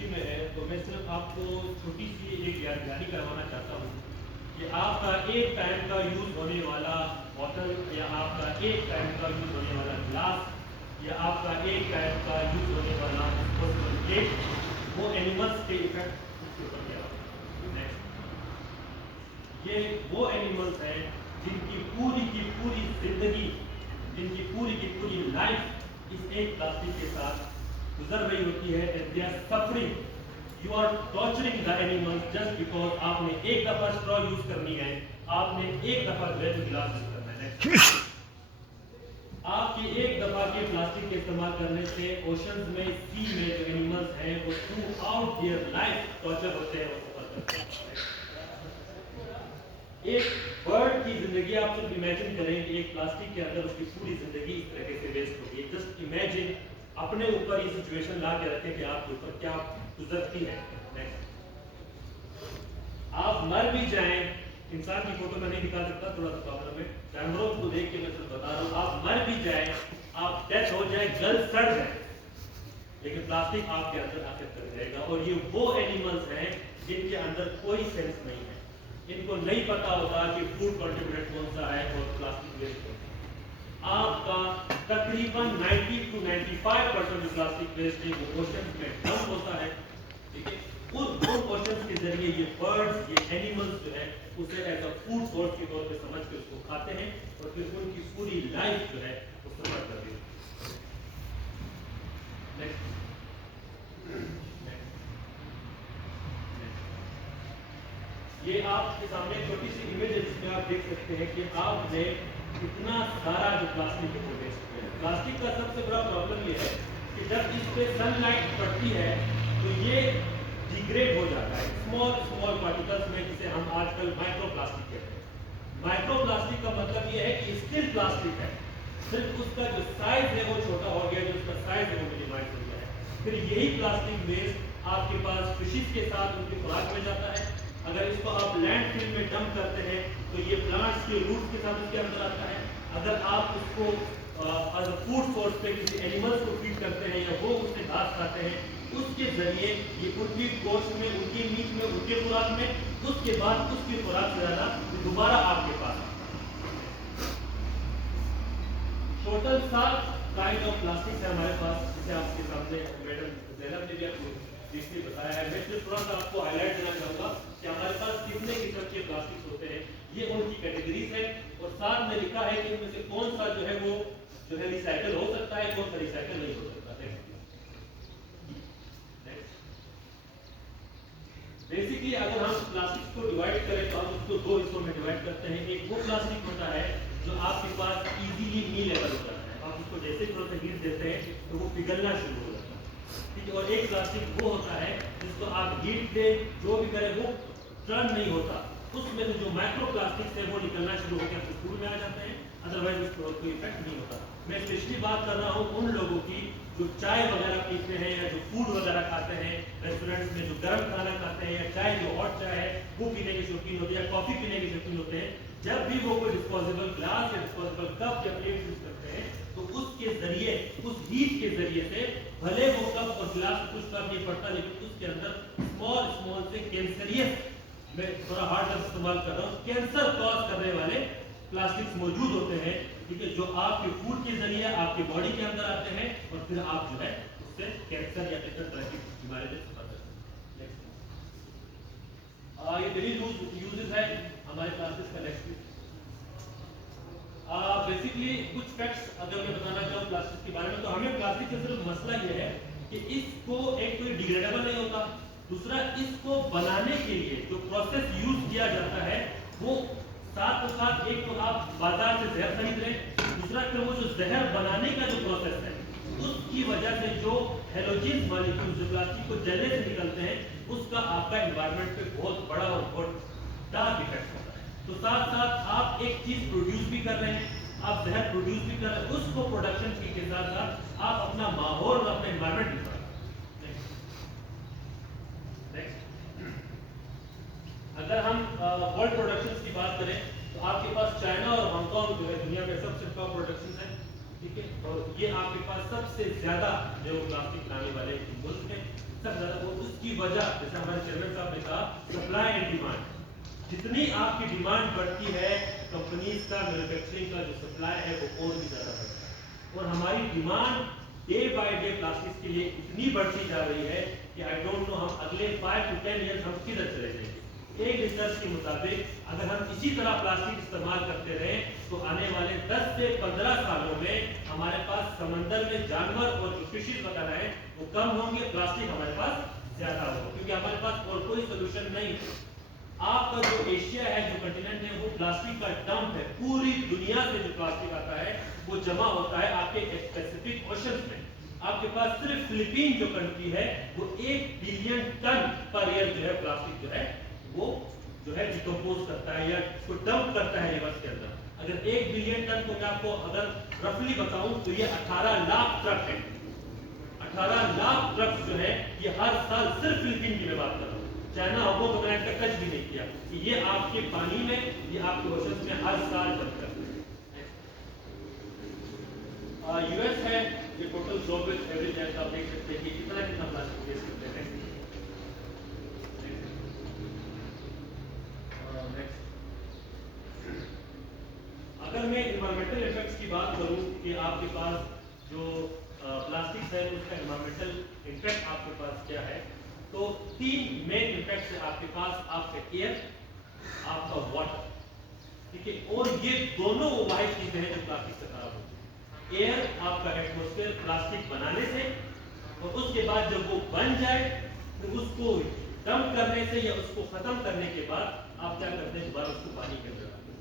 Energy में है, तो मैं सिर्फ आपको छोटी सी एक जानकारी करवाना चाहता हूँ कि आपका एक टाइम का यूज़ होने वाला बॉटल, या आपका एक टाइम का यूज़ होने वाला ग्लास, या आपका एक टाइम का यूज़ होने वाला डिस्पोजेबल प्लेट, वो एनिमल्स के इफेक्ट उसके ऊपर क्या होगा। नेक्स्ट, ये वो एनिमल्स हैं जिनकी पूरी जिंदगी, जिनकी पूरी लाइफ इस एक प्लास्टिक के साथ गुजर रही होती है, and they are suffering. You are torturing the animals just because आपने एक दफा स्ट्रॉ यूज करनी है, आपने एक दफा जो है गिलास यूज करना है। आपके एक दफा के प्लास्टिक के इस्तेमाल करने से ओशंस में, सी में जो एनिमल्स हैं वो through out their life torture होते हैं, वो सफर करते हैं। एक बर्ड की जिंदगी आप सिर्फ इमेजिन करें कि एक प्लास्टिक के अंदर उसकी पूरी जिंदगी इस तरीके से वेस्ट होगी। जस्ट इमेजिन, अपने ऊपर ये सिचुएशन ला के रखें कि आपके ऊपर क्या गुजरती है। आप मर भी जाएं, इंसान की फोटो में नहीं दिखा सकता, थोड़ा सा प्रॉब्लम है, जानवरों को देख के मैं सिर्फ बता रहा हूँ, आप मर भी जाएं, आप डेथ हो जाए, गल सड़ जाए, लेकिन प्लास्टिक आपके अंदर आकर कर जाएगा। और ये वो एनिमल्स हैं जिनके अंदर कोई सेंस नहीं है, इनको नहीं पता होता कि फूड कंट्रीब्यूटेड कौन सा है और प्लास्टिक वेस्ट कौन सा है। आपका तकरीबन 90 to 95% जो प्लास्टिक वेस्ट है वो ओशन में डंप होता है, ठीक है। उन ओशंस के जरिए ये बर्ड्स, ये एनिमल्स जो है उसे एज अ फूड सोर्स के तौर पे समझ के उसको खाते हैं, और फिर उनकी पूरी लाइफ जो है वो सफर कर रही है। ये आपके सामने छोटी सी इमेज है जिसमें आप देख सकते हैं कि आपने इतना सारा जो प्लास्टिक है वो वेस्ट किया है। प्लास्टिक का सबसे बड़ा प्रॉब्लम ये है कि जब इस पे सनलाइट पड़ती है तो ये डिग्रेड हो जाता है स्मॉल स्मॉल पार्टिकल्स में, जिसे हम आजकल माइक्रोप्लास्टिक कहते हैं। माइक्रोप्लास्टिक का मतलब ये है कि स्टिल प्लास्टिक है, सिर्फ उसका जो साइज है वो छोटा हो गया, जो उसका साइज है वो मिनिमाइज हो गया है। फिर यही प्लास्टिक वेस्ट आपके पास फिशिस के साथ उनकी खुराक में जाता है। अगर इसको आप लैंडफिल में डंप करते हैं तो ये प्लांट्स के रूट्स के साथ उसके अंदर आता है। अगर आप उसको एज अ फूड सोर्स पे किसी एनिमल्स को फीड करते हैं या वो उससे घास खाते हैं, उसके जरिए ये उनकी गोश्त में, उनकी मीट में, उनके खुराक में, उसके बाद उसकी खुराक से ज्यादा दोबारा आपके पास। टोटल 7 काइंड ऑफ प्लास्टिक है हमारे पास, जिसे आपके सामने मैडम जैनब ने भी आपको जिसने बताया है। मैं सिर्फ थोड़ा सा आपको हाईलाइट देना चाहूंगा कि हमारे पास कितने किस्म के प्लास्टिक्स होते हैं, ये उनकी कैटेगरीज है, और साथ में लिखा है कि इनमें से कौन सा जो है वो जो है रिसाइकल हो सकता है, कौन सा रिसाइकल नहीं हो सकता। बेसिकली अगर हम प्लास्टिक को डिवाइड करें तो हम उसको दो हिस्सों में डिवाइड करते हैं। एक वो प्लास्टिक होता है जो आपके पास इजीली मीलेबल होता है, आप उसको जैसे थोड़ा सा हीट देते हैं तो वो पिघलना शुरू हो जाता है, ठीक है। और एक प्लास्टिक वो होता है जिसको आप हीट दे जो भी करें वो टर्न नहीं होता, उसमें से जो माइक्रो प्लास्टिक है वो निकलना शुरू होकर आपके फूड में आ जाते हैं, अदरवाइज उस पर कोई इफेक्ट नहीं होता। मैं स्पेशली बात कर रहा हूँ उन लोगों की जो चाय वगैरह पीते हैं या जो फूड वगैरह खाते हैं रेस्टोरेंट्स में, जो गर्म खाना खाते हैं, या चाय जो हॉट चाय है वो पीने के शौकीन होते हैं, या कॉफी पीने के शौकीन होते हैं, जब भी वो कोई डिस्पोजेबल ग्लास या डिस्पोजेबल कप या प्लेट यूज करते हैं तो उसके जरिए, उस हीट के जरिए से, भले वो कप और ग्लास कुछ फर्क नहीं पड़ता, लेकिन उसके अंदर स्मॉल स्मॉल से कैंसरियस, मैं थोड़ा हार्ड लफ्ज इस्तेमाल कर रहा हूँ, कैंसर कॉज करने वाले प्लास्टिक्स मौजूद होते हैं, ठीक है, जो आपके फूड के जरिए आपके बॉडी के अंदर आते हैं, और फिर आप जो है उससे कैंसर या डिफरेंट तरह की बीमारी से सफर करते हैं। ये डेली यूजेस है हमारे प्लास्टिक्स का। नेक्स्ट बेसिकली कुछ फैक्ट्स अगर मैं बताना चाहूँ प्लास्टिक के बारे में, तो हमें प्लास्टिक से सिर्फ मसला ये है कि इसको एक कोई डिग्रेडेबल नहीं होता, दूसरा इसको बनाने के लिए जो प्रोसेस यूज किया जाता है वो साथ साथ, एक तो आप बाजार से जहर खरीद रहे हैं, दूसरा फिर वो जो जहर बनाने का जो प्रोसेस है उसकी वजह से जो हेलोजेन मॉलिक्यूल्स जो प्लास्टिक को जलने से निकलते हैं उसका आपका एनवायरनमेंट पे बहुत बड़ा और बहुत डार्क इफेक्ट होता है। तो साथ साथ आप एक चीज प्रोड्यूस भी कर रहे हैं, आप जहर प्रोड्यूस भी कर रहे हैं, उसको प्रोडक्शन के साथ साथ आप अपना माहौल और अपना एनवायरनमेंट भी कर रहे हैं। अगर हम वर्ल्ड प्रोडक्शंस की बात करें तो आपके पास चाइना और हांगकांग जो है दुनिया में सबसे टॉप प्रोडक्शन है, ठीक है, और ये आपके पास सबसे ज्यादा जो प्लास्टिक लाने वाले मुल्क हैं, सबसे ज्यादा वो उस उसकी वजह, जैसे हमारे चेयरमैन साहब ने कहा, सप्लाई एंड डिमांड। जितनी आपकी डिमांड बढ़ती है, कंपनीज का मैन्युफैक्चरिंग का जो सप्लाई है वो और भी ज्यादा बढ़ता है। और हमारी demand day by day plastic के लिए इतनी बढ़ती जा रही है कि आई डोंट नो हम अगले 5 to 10 ईयर्स हम किधर चले जाएंगे। एक रिसर्च के मुताबिक अगर हम इसी तरह प्लास्टिक इस्तेमाल करते रहे तो आने वाले 10 से 15 सालों में हमारे पास समंदर में जानवर और जो फिशेज वगैरह है वो कम होंगे, प्लास्टिक हमारे पास ज्यादा होगा, क्योंकि हमारे पास और कोई सोल्यूशन नहीं है। आपका जो एशिया है, जो कंटिनेंट है, वो प्लास्टिक का डंप है। पूरी दुनिया से जो प्लास्टिक आता है वो जमा होता है आपके स्पेसिफिक ओशंस में। आपके पास सिर्फ फिलीपीन जो कंट्री है वो 1 बिलियन टन पर ईयर जो है प्लास्टिक जो है वो जो है डिकम्पोज करता है या इसको डंप करता है रिवर्स के अंदर। अगर 1 बिलियन टन को मैं आपको अगर रफली बताऊं तो ये 18 लाख ट्रक है। 18 लाख ट्रक जो है ये हर साल सिर्फ फिलीपीन की मैं बात कर रहा हूँ, चाइना हमको तो मैंने टच भी नहीं किया। ये आपके पानी में, ये आपके ओशंस में हर साल डंप करते हैं। यूएस है, ये टोटल ग्लोबल एवरेज है, आप देख सकते हैं कि कितना कितना प्लास्टिक वेस्ट करते हैं। अगर मैं इन्वायरमेंटल इफेक्ट्स की बात करूं कि आपके पास जो प्लास्टिक है उसका इन्वायरमेंटल इफेक्ट आपके पास क्या है, तो 3 मेन इफेक्ट्स है आपके पास। आपका एयर, आपका वाटर, ठीक है, और ये दोनों वाहिद चीजें हैं जो प्लास्टिक से खराब होती है। एयर आपका एटमॉस्फेयर प्लास्टिक बनाने से, और उसके बाद जब वो बन जाए तो उसको डंप करने से या उसको खत्म करने के बाद आप क्या करते हैं, दोबारा उसको पानी के अंदर डालते हैं।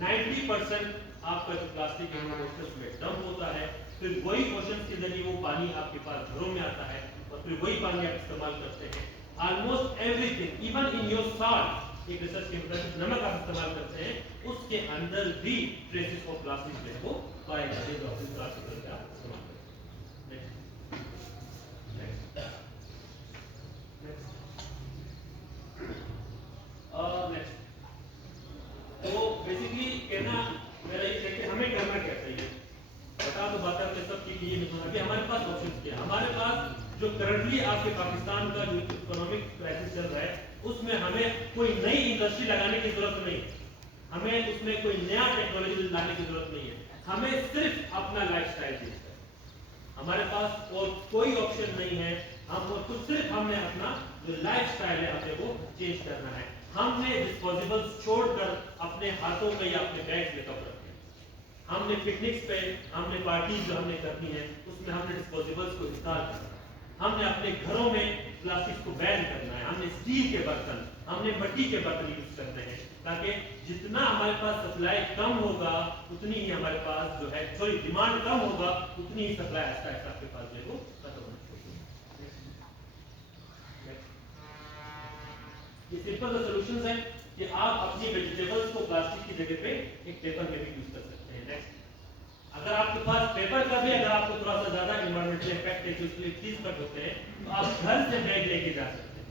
90% आपका जो प्लास्टिक है वो ओशंस में डंप होता है, फिर वही ओशंस के जरिए वो पानी आपके पास घरों में आता है और फिर वही पानी आप इस्तेमाल करते हैं। Almost everything, even in your salt, एक रिसर्च के मुताबिक नमक आप इस्तेमाल करते हैं उसके अंदर भी ट्रेसेस ऑफ प्लास्टिक जो है वो पाए जाते हैं, जो आप प्लास्टिक करके आप इस्तेमाल करते हैं। नेक्स्ट, तो बेसिकली कहना मेरा ये है कि हमें करना क्या चाहिए। बता तो बात है सब की ये नहीं, अभी हमारे पास ऑप्शन क्या है। हमारे पास जो करंटली आपके पाकिस्तान का जो इकोनॉमिक क्राइसिस चल रहा है उसमें हमें कोई नई इंडस्ट्री लगाने की जरूरत नहीं, हमें उसमें कोई नया टेक्नोलॉजी लाने की जरूरत नहीं है, हमें सिर्फ अपना लाइफस्टाइल चेंज करना है। हमारे पास और कोई ऑप्शन नहीं है, हम तो सिर्फ हमने अपना जो लाइफस्टाइल है हमें वो चेंज करना है। हमने डिस्पोजेबल्स छोड़कर अपने हाथों में या अपने बैग में कप रखे। हमने पिकनिक्स पे, हमने पार्टीज जो हमने करनी है उसमें हमने डिस्पोजेबल्स को इस्तेमाल करना है। हमने अपने घरों में प्लास्टिक को बैन करना है, हमने स्टील के बर्तन, हमने मिट्टी के बर्तन यूज करने हैं, ताकि जितना हमारे पास सप्लाई कम होगा उतनी ही हमारे पास जो है, सॉरी डिमांड कम होगा उतनी ही सप्लाई आहिस्ता आहिस्ता आपके पास जो है वो खत्म होना चाहिए। ये सिंपल सा सॉल्यूशंस है कि आप अपनी वेजिटेबल्स को प्लास्टिक की जगह पे एक पेपर में भी यूज कर सकते हैं। नेक्स्ट, अगर आपके पास पेपर का भी अगर आपको थोड़ा सा ज्यादा इन्वायरमेंटल इफेक्ट है, जो चीज पर होते हैं, तो आप घर से बैग लेके जा सकते हैं।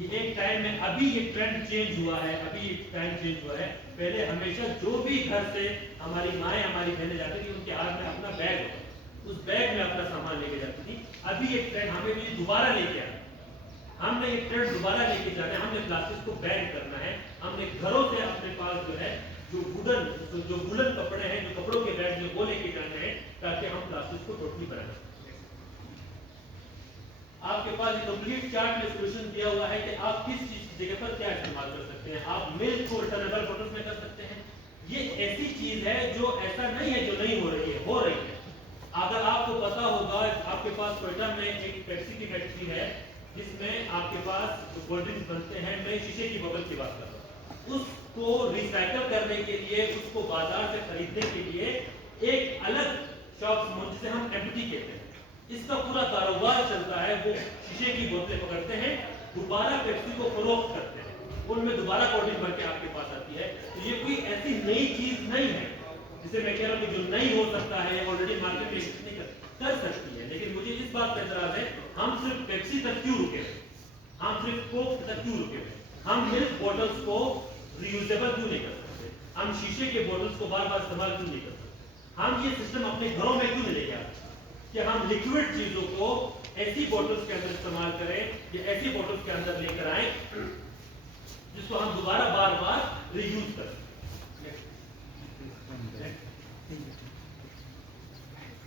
ये एक टाइम में, अभी ये ट्रेंड चेंज हुआ है, अभी टाइम चेंज हुआ है। पहले हमेशा जो भी घर से हमारी माएँ हमारी बहनें जाती थी उनके हाथ में अपना बैग होता, उस बैग में अपना सामान लेके जाती थी। अभी ये ट्रेंड हमें भी दोबारा लेके आना, हमने ये ट्रेंड दोबारा लेके जाना है, हमने प्लास्टिक को बैन करना है। हमने घरों से अपने पास जो है जो वुलन कपड़े हैं, जो कपड़ों के बैग जो वो लेके जाने हैं, ताकि हम प्लास्टिक को टोटली बना सकें। आपके पास एक कंप्लीट चार्ट में सॉल्यूशन दिया हुआ है कि आप किस चीज की जगह पर क्या इस्तेमाल कर सकते हैं। आप मिल्क को रिटर्नेबल बॉटल्स में कर सकते हैं। ये ऐसी चीज है जो ऐसा नहीं है जो नहीं हो रही है, हो रही है। अगर आपको पता होगा, आपके पास कोयटा में एक पेप्सी की फैक्ट्री है जिसमें आपके पास कोल्ड ड्रिंक्स बनते हैं, मैं शीशे की बोतल की बात कर रहा हूँ, उसको रिसाइकल करने के लिए, उसको बाजार से खरीदने के लिए एक अलग शॉप जिसे हम एम्प्टी कहते हैं, इसका पूरा कारोबार चलता है। वो शीशे की बोतलें पकड़ते हैं, दोबारा पेप्सी को फरोख्त करते हैं, उनमें दोबारा कोल्ड ड्रिंक भर के आपके पास आती है। तो ये कोई ऐसी नई चीज नहीं है जिसे मैं कह रहा हूँ कि जो नहीं हो सकता है, ऑलरेडी मार्केट में नहीं कर सकती है। लेकिन मुझे इस बात का एतराज है, हम सिर्फ पेप्सी तक क्यों रुके, हम सिर्फ कोक तक क्यों रुके, हम मिल्क बॉटल्स को रीयूजेबल क्यों नहीं कर सकते, हम शीशे के बॉटल्स को बार बार इस्तेमाल क्यों नहीं कर सकते, हम ये सिस्टम अपने घरों में क्यों नहीं लेके आते। कि हम लिक्विड चीजों को ऐसी बोतल्स के अंदर इस्तेमाल करें या ऐसी बोतल्स के अंदर लेकर आए जिसको हम दोबारा बार बार रीयूज करें।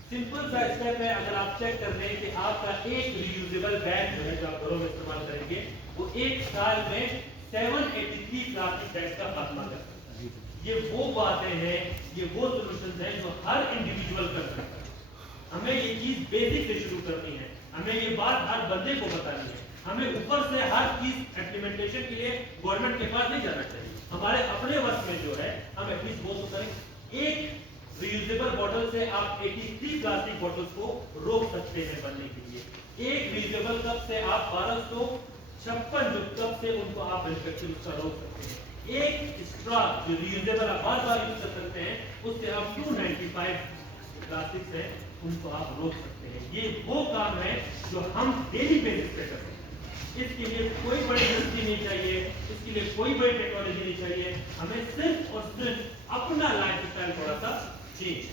सिंपल सा स्टेप है, अगर आप चेक कर लें कि आपका एक रीयूजेबल बैग जो है जो आप घरों में इस्तेमाल करेंगे वो एक साल में 783 प्लास्टिक बैग्स का खात्मा करता है। ये वो बातें हैं, ये वो सॉल्यूशंस हैं जो हर इंडिविजुअल कर सकता है। हमें ये चीज बेसिक से शुरू करनी है, हमें ये बात हर बंदे को बतानी है, हमें ऊपर से हर चीज इम्प्लीमेंटेशन के लिए गवर्नमेंट के पास नहीं जाना चाहिए। हमारे अपने वर्ष में जो है हम एटलीस्ट वो तो करें। एक रीयूजेबल बॉटल से आप 83 प्लास्टिक बॉटल्स को रोक सकते हैं बनने के लिए। एक रीयूजेबल कप से आप 1256 जो कप से उनको आप मैन्युफैक्चर उसका रोक सकते हैं। एक स्ट्रॉ जो रीयूजेबल आप बार बार यूज कर सकते हैं उससे आप 295 प्लास्टिक है उनको आप रोक सकते हैं। ये वो काम है जो हम डेली बेसिस पे करते हैं। इसके लिए कोई बड़ी इंडस्ट्री नहीं चाहिए, इसके लिए कोई बड़ी टेक्नोलॉजी नहीं चाहिए, हमें सिर्फ और सिर्फ अपना लाइफस्टाइल थोड़ा सा चेंज।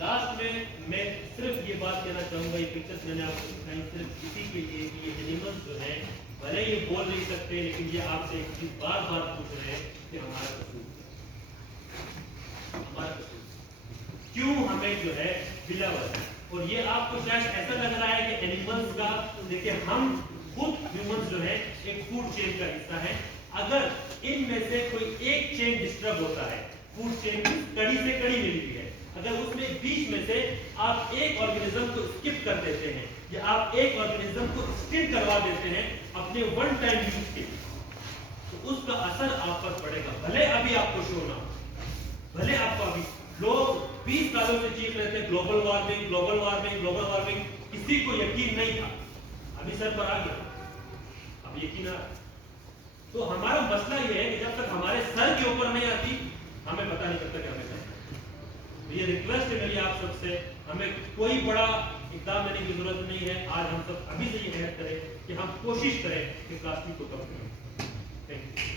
लास्ट में मैं सिर्फ ये बात कहना चाहूंगा, ये पिक्चर्स मैंने आपको दिखाई सिर्फ इसी के लिए कि ये एनिमल्स जो है भले ये बोल नहीं सकते लेकिन ये आपसे एक चीज बार बार पूछ रहे हैं कि हमारा कसूर क्यों हमें जो है बिला हुआ है। और ये आपको शायद ऐसा लग रहा है कि एनिमल्स का, देखिए हम खुद ह्यूमंस जो है एक फूड चेन का हिस्सा है। अगर इनमें से कोई एक चेन डिस्टर्ब होता है, फूड चेन की कड़ी से कड़ी मिली हुई है, अगर उसमें बीच में से आप एक ऑर्गेनिज्म को स्किप कर देते हैं या आप एक ऑर्गेनिज्म को स्किप करवा देते हैं अपने वन टाइम यूज के, तो उसका असर आप पर पड़ेगा। भले अभी आपको शो ना, भले आपको अभी लोग 20 सालों से चीख रहे थे global warming global warming global warming, किसी को यकीन नहीं था, अभी सर पर आ गया, अब यकीन आ। तो हमारा मसला यह है कि जब तक हमारे सर के ऊपर नहीं आती हमें पता नहीं चलता कि हमें करना है। ये रिक्वेस्ट है मेरी आप सबसे, हमें कोई बड़ा इकदाम लेने की जरूरत नहीं है। आज हम सब अभी से ये मेहनत करें कि हम कोशिश करें कि प्लास्टिक को कम करें। Thank you.